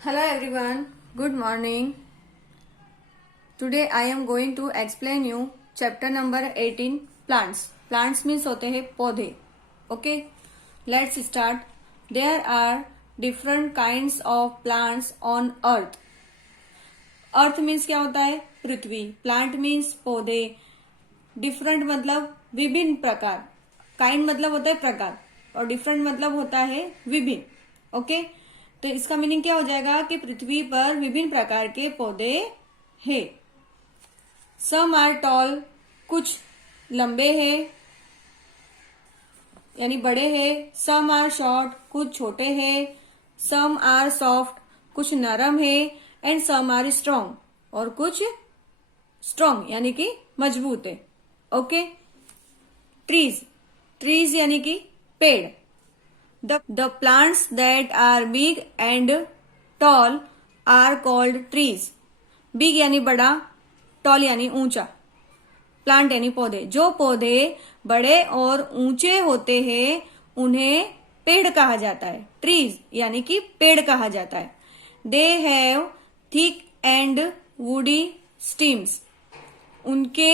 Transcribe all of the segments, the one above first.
Hello everyone, good morning. Today I am going to explain you chapter number 18 plants. Plants means होते हैं पौधे. Okay, let's start. There are different kinds of plants on earth. Earth means क्या होता है? पृथ्वी. Plant means पौधे. Different मतलब विभिन्न प्रकार. Kind मतलब होता है प्रकार और different मतलब होता है विभिन्न. Okay? तो इसका मीनिंग क्या हो जाएगा कि पृथ्वी पर विभिन्न प्रकार के पौधे हैं. सम आर टॉल, कुछ लंबे हैं यानी बड़े हैं. सम आर शॉर्ट, कुछ छोटे हैं. सम आर सॉफ्ट, कुछ नरम है. एंड सम आर स्ट्रॉन्ग, और कुछ स्ट्रॉन्ग यानी कि मजबूत है. ओके. ट्रीज, ट्रीज यानी कि पेड़. The plants that are big and tall are called trees. Big यानी बड़ा, tall यानी ऊंचा. प्लांट यानी पौधे. जो पौधे बड़े और ऊंचे होते हैं उन्हें पेड़ कहा जाता है. ट्रीज यानी कि पेड़ कहा जाता है. They have thick and woody stems. उनके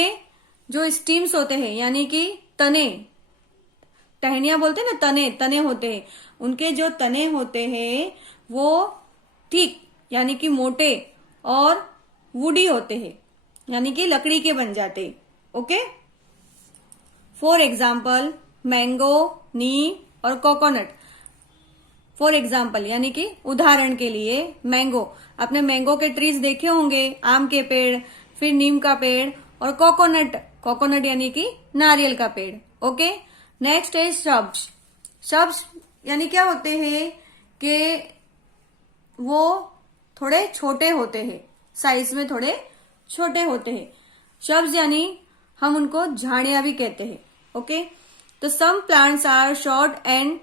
जो स्टीम्स होते हैं यानी कि तने, टहनियां बोलते हैं ना, तने तने होते हैं. उनके जो तने होते हैं वो थिक यानी कि मोटे और वुडी होते हैं यानी कि लकड़ी के बन जाते. ओके. फॉर एग्जाम्पल मैंगो, नीम और कोकोनट. फॉर एग्जाम्पल यानी कि उदाहरण के लिए मैंगो. आपने मैंगो के ट्रीज देखे होंगे, आम के पेड़, फिर नीम का पेड़, और कोकोनट, कोकोनट यानी कि नारियल का पेड़. ओके. नेक्स्ट है श्रब्स. श्रब्स यानी क्या होते हैं कि वो थोड़े छोटे होते हैं, साइज में थोड़े छोटे होते हैं. श्रब्स यानी हम उनको झाड़ियां भी कहते हैं. ओके. तो some plants are short and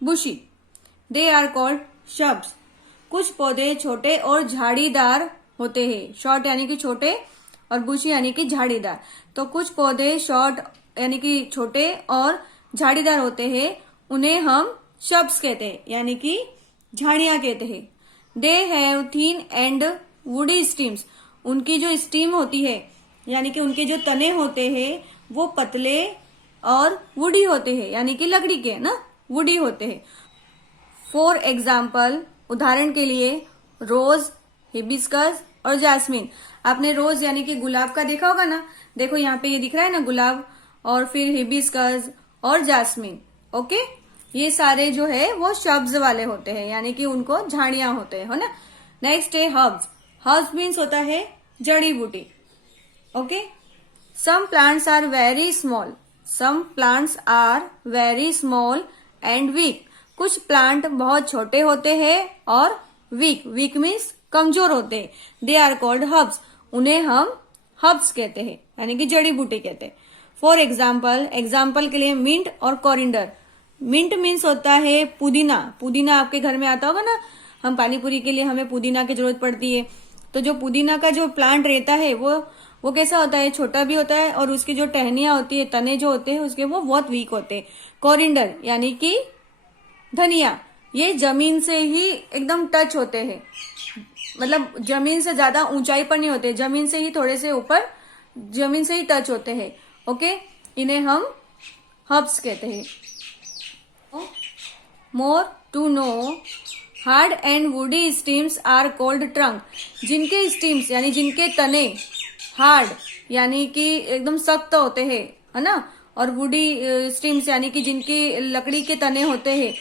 bushy, they are called shrubs. कुछ पौधे छोटे और झाड़ीदार होते हैं. शॉर्ट यानी कि छोटे और बुशी यानी कि झाड़ीदार. तो कुछ पौधे शॉर्ट यानी कि छोटे और झाड़ीदार होते हैं, उन्हें हम श्रब्स कहते हैं यानी कि झाड़ियां कहते हैं. They have thin and woody stems. उनकी जो स्टीम होती है यानी कि उनके जो तने होते हैं वो पतले और वुडी होते हैं यानी कि लकड़ी के ना, वुडी होते हैं. फॉर एग्जाम्पल उदाहरण के लिए रोज, हिबिस्कस और जास्मिन. आपने रोज यानी कि गुलाब का देखा होगा ना. देखो यहाँ पे ये दिख रहा है ना गुलाब, और फिर हिबिस्कस और जास्मिन. ओके. ये सारे जो है वो श्रब्स वाले होते हैं यानी कि उनको झाड़ियां होते हैं, है ना. नेक्स्ट है हर्ब्स. हर्ब्स मीन्स होता है जड़ी बूटी. Okay. Some plants are very small. Some plants are very small and weak. कुछ प्लांट बहुत छोटे होते हैं और वीक, वीक मीन्स कमजोर होते हैं. They are called herbs. उन्हें हम हर्ब्स कहते हैं यानी कि जड़ी बूटी कहते हैं. फॉर एग्जाम्पल, एग्जाम्पल के लिए मिंट और कोरिंडर. मिंट मीन्स होता है पुदीना. पुदीना आपके घर में आता होगा ना. हम पानी पूरी के लिए हमें पुदीना की जरूरत पड़ती है. तो जो पुदीना का जो प्लांट रहता है वो कैसा होता है, छोटा भी होता है और उसकी जो टहनियां होती है, तने जो होते हैं उसके, वो बहुत वीक होते हैं. कोरिंडर यानी कि धनिया, ये जमीन से ही एकदम टच होते हैं, मतलब जमीन से ज्यादा ऊंचाई पर नहीं होते, जमीन से ही थोड़े से ऊपर, जमीन से ही टच होते हैं. ओके. इन्हें हम हर्ब्स कहते हैं. More to know, hard and woody stems are called trunk. जिनके स्टीम्स यानी जिनके तने हार्ड यानी कि एकदम सख्त होते हैं, है ना, और वुडी स्टीम्स यानी कि जिनकी लकड़ी के तने होते हैं,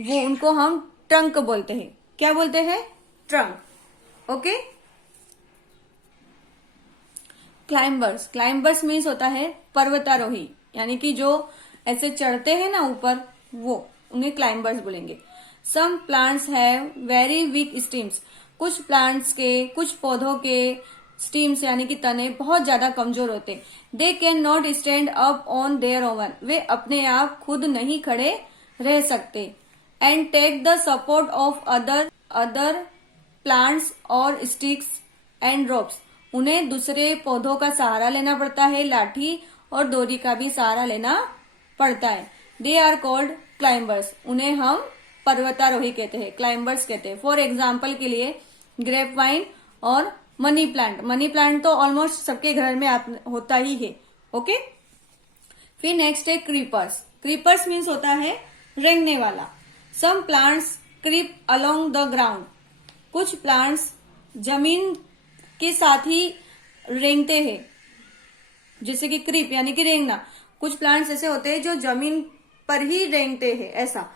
वो उनको हम ट्रंक बोलते हैं. क्या बोलते हैं? Trunk. Okay. Climbers. Climbers means होता है पर्वतारोही यानी कि जो ऐसे चढ़ते हैं ना ऊपर, वो उन्हें क्लाइंबर्स बोलेंगे. Some plants have very weak stems. कुछ प्लांट्स के, कुछ पौधों के स्टीम्स यानी कि तने बहुत ज्यादा कमजोर होते. They can not stand up on their own. वे अपने आप खुद नहीं खड़े रह सकते. And take the support of other plants और स्टिक्स एंड रोप्स. उन्हें दूसरे पौधों का सहारा लेना पड़ता है, लाठी और डोरी का भी सहारा लेना पड़ता है. They are called climbers. उन्हें हम पर्वतारोही कहते हैं, क्लाइंबर्स कहते हैं। फॉर एग्जाम्पल के लिए ग्रेप वाइन और मनी प्लांट। मनी प्लांट तो ऑलमोस्ट सबके घर में होता ही है। ओके, फिर नेक्स्ट है क्रीपर्स। क्रीपर्स मीन्स होता है रेंगने वाला। Some plants creep along the ground. कुछ प्लांट्स जमीन के साथ ही रेंगते हैं, जैसे कि क्रीप यानी कि रेंगना। कुछ प्लांट्स ऐसे होते हैं जो जमीन पर ही रेंगते हैं, ऐसा।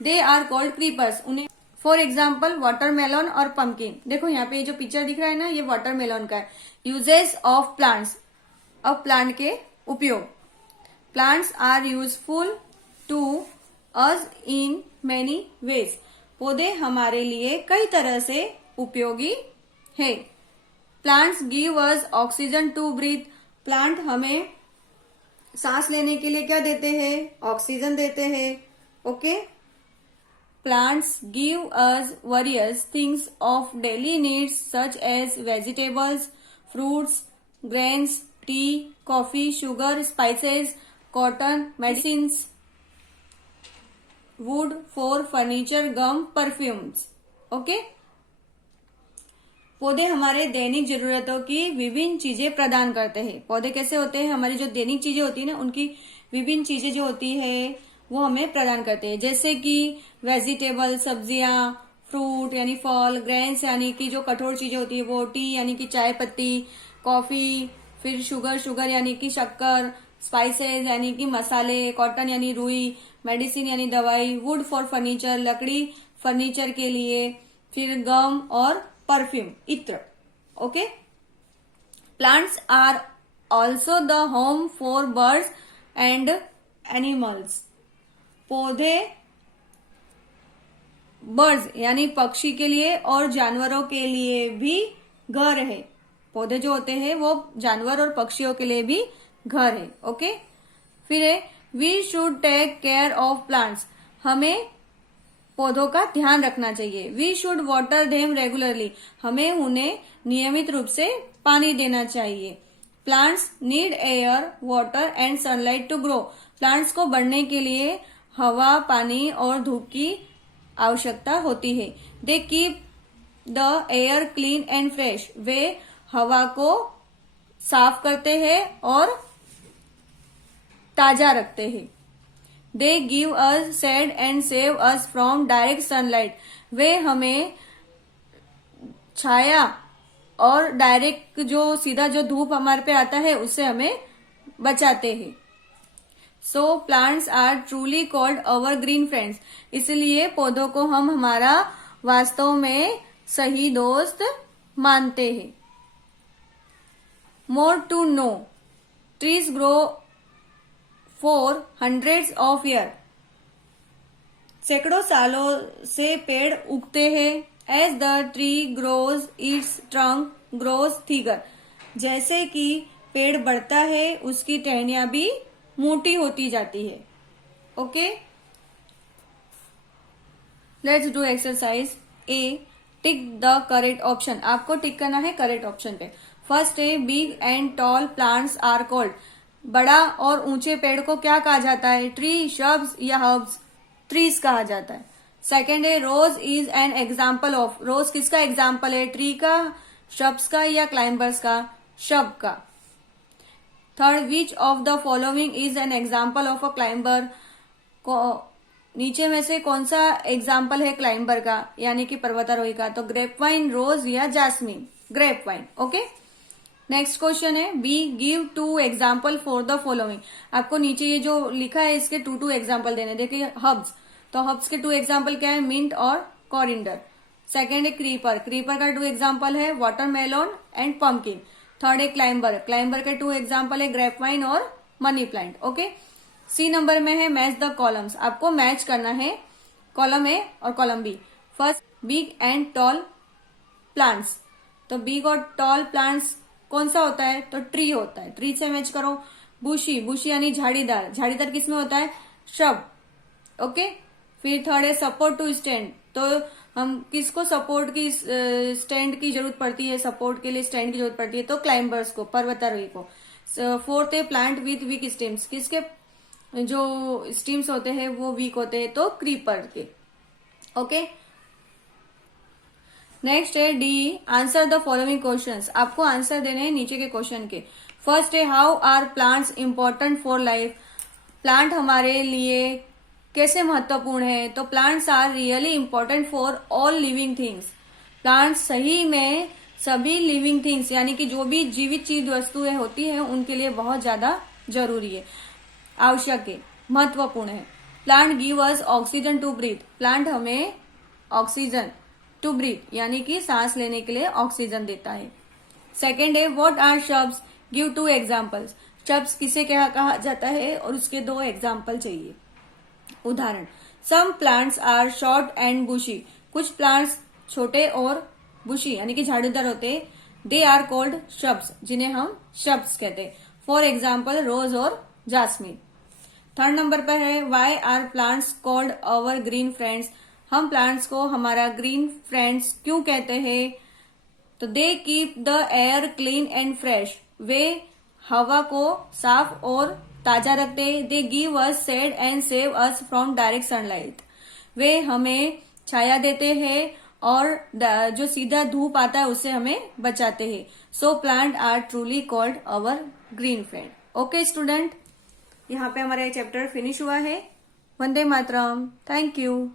They are called creepers. उन्हें फॉर एग्जाम्पल वाटरमेलन और पंपकिन। देखो यहाँ पे जो पिक्चर दिख रहा है ना, ये वाटरमेलन का है। यूजेस ऑफ प्लांट्स, अब प्लांट के उपयोग। Plants are useful to us in many ways. पौधे हमारे लिए कई तरह से उपयोगी है। Plants give us oxygen to breathe. Plant हमें सांस लेने के लिए क्या देते हैं? ऑक्सीजन देते हैं। Okay, plants give us various things of daily needs such as vegetables, fruits, grains, tea, coffee, sugar, spices, cotton, medicines, wood for furniture, gum, perfumes. Okay, पौधे हमारे दैनिक जरूरतों की विभिन्न चीजें प्रदान करते हैं। पौधे कैसे होते हैं? हमारी जो दैनिक चीजें होती है ना, उनकी विभिन्न चीजें जो होती है वो हमें प्रदान करते हैं। जैसे कि वेजिटेबल, सब्जियां, फ्रूट यानी फल, ग्रेन्स यानी कि जो कठोर चीजें होती है वो, टी यानी कि चाय पत्ती, कॉफी, फिर शुगर यानी कि शक्कर, स्पाइसेस यानी कि मसाले, कॉटन यानी रुई, मेडिसिन यानी दवाई, वुड फॉर फर्नीचर लकड़ी फर्नीचर के लिए, फिर गम और परफ्यूम इत्र। Okay, plants are also the home for birds and animals. पौधे बर्ड्स यानी पक्षी के लिए और जानवरों के लिए भी घर है। पौधे जो होते हैं वो जानवर और पक्षियों के लिए भी घर है। ओके, फिर है we should take care of plants. हमें पौधों का ध्यान रखना चाहिए। We should water them regularly. हमें उन्हें नियमित रूप से पानी देना चाहिए। Plants need air, water and sunlight to grow. Plants को बढ़ने के लिए हवा, पानी और धूप की आवश्यकता होती है। They keep the air clean and fresh. वे हवा को साफ करते हैं और ताजा रखते हैं। They give us shade and save us from direct sunlight. वे हमें छाया और डायरेक्ट जो सीधा जो धूप हमारे पे आता है उससे हमें बचाते हैं। So plants are truly called our green friends. इसलिए पौधों को हम हमारा वास्तव में सही दोस्त मानते हैं। More to know, trees grow for hundreds of year. सैकड़ों सालों से पेड़ उगते हैं। As the tree grows its trunk grows thicker. जैसे कि पेड़ बढ़ता है उसकी टहनियां भी मोटी होती जाती है। Okay, let's do exercise A. Tick the correct option. आपको टिक करना है करेक्ट ऑप्शन पे। फर्स्ट है big and tall plants are called. बड़ा और ऊंचे पेड़ को क्या कहा जाता है? ट्री, शब्स या हर्ब्स? ट्रीज कहा जाता है। सेकेंड है रोज इज एन एग्जाम्पल ऑफ। रोज किसका एग्जाम्पल है? ट्री का, शब्स का या क्लाइंबर्स का? शब का। Third, which of the following is an example of a climber. नीचे में से कौन सा एग्जाम्पल है क्लाइंबर का यानी कि पर्वतारोही का? तो ग्रेप वाइन, रोज या jasmine? Grape wine. Okay, next question है B. Give two example for the following. आपको नीचे ये जो लिखा है इसके टू एग्जाम्पल देने। देखिए हब्स, तो हब्स के टू एग्जाम्पल क्या है? मिंट और कॉरिंडर। सेकेंड है क्रीपर। क्रीपर का टू एग्जाम्पल है वाटरमेलन एंड पंपकिन। थर्ड है क्लाइंबर। क्लाइंबर के टू एग्जाम्पल है ग्रेप वाइन और money plant. Okay, C number में है मैच द कॉलम्स। आपको मैच करना है कॉलम ए और column B. First, big and tall plants. तो बिग और टॉल प्लांट्स कौन सा होता है? तो ट्री होता है। ट्री से मैच करो। बुशी, बुशी यानी झाड़ीदार। झाड़ीदार किसमें होता है? श्रब। ओके, फिर थर्ड है सपोर्ट टू स्टैंड। तो हम किसको सपोर्ट की स्टैंड की जरूरत पड़ती है? सपोर्ट के लिए स्टैंड की जरूरत पड़ती है तो क्लाइंबर्स को, पर्वतारोही को। फोर्थ है प्लांट विथ वीक स्टेम्स। किसके जो स्टीम्स होते हैं वो वीक होते हैं? तो क्रीपर के। ओके, नेक्स्ट है D, answer the following questions. आपको आंसर देने हैं नीचे के क्वेश्चन के। फर्स्ट है how are plants important for life. Plant हमारे लिए कैसे महत्वपूर्ण है? तो plants are really important for all living things. Plants सही में सभी लिविंग थिंग्स यानी कि जो भी जीवित चीज वस्तुएं होती हैं उनके लिए बहुत ज्यादा जरूरी है, आवश्यक है, महत्वपूर्ण है। Plant give us oxygen to breathe. Plant हमें ऑक्सीजन टू ब्रीथ यानी कि सांस लेने के लिए ऑक्सीजन देता है। सेकेंड है व्हाट आर शब्स, गिव 2 एग्जाम्पल्स। शब्द किसे क्या कहा जाता है और उसके 2 एग्जाम्पल चाहिए, उदाहरण। Some plants are short and bushy. कुछ प्लांट्स छोटे और बुशी यानी कि झाड़ीदार होते हैं। दे आर कॉल्ड शब्स, जिन्हें हम शब्स कहते हैं। फॉर एग्जाम्पल रोज और जास्मिन। थर्ड नंबर पर है why are plants called our green friends. हम प्लांट्स को हमारा ग्रीन फ्रेंड्स क्यों कहते हैं? तो they keep the air clean and fresh. वे हवा को साफ और ताजा रखते हैं। They give us shade and save us from direct sunlight. वे हमें छाया देते हैं और जो सीधा धूप आता है उससे हमें बचाते हैं। So plant are truly called our green friend. Okay student, यहाँ पे हमारा ये चैप्टर फिनिश हुआ है। वंदे मातरम। Thank you.